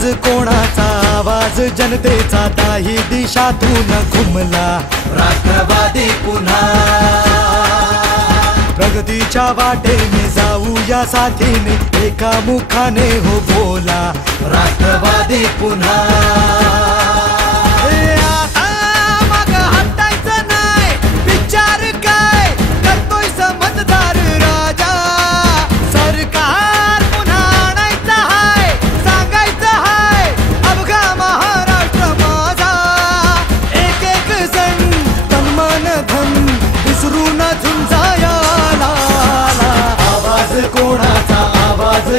आवाज कोणाचा आवाज जनतेचा ताही दिशातून घुमला राष्ट्रवादी पुन्हा प्रगतीच्या वाटेने जाऊया साथीने एका मुखाने हो बोला राष्ट्रवादी पुन्हा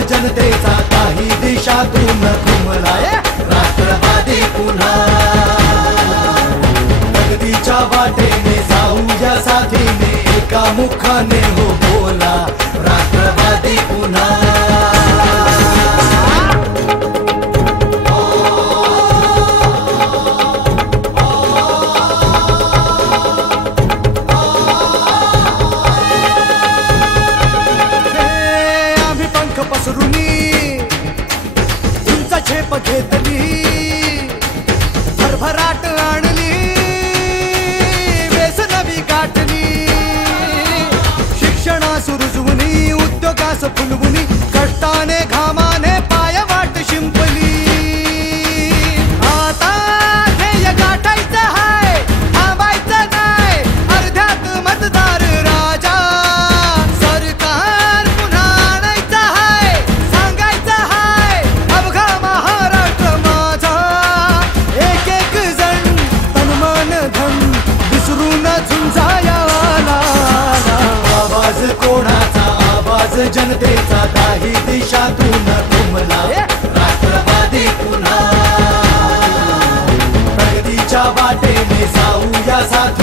जनतेचा काही दिशातून घुमलाय राष्ट्रवादी पुन्हा प्रगतीच्या वाटेने जाऊया साथीने एका मुखाने हो बोला राष्ट्रवादी पुन्हा झेप घेतली भरभराट आणली वेसनवी गाठली शिक्षणा सुरुजवुनी उद्योगास फुलवुनी कष्टाने घामाने पायवाट शिंपली आता ध्येय गाठायचं हाय थांबायचं नाही अर्ध्यात मतदार राजा सरकार पुन्हा आणायचं हाय सांगायचं हाय अवघा कोणाचा आवाज जनतेचा काही दिशातून घुमला राष्ट्रवादी पुन्हा प्रगतीच्या वाटेने जाऊया साथ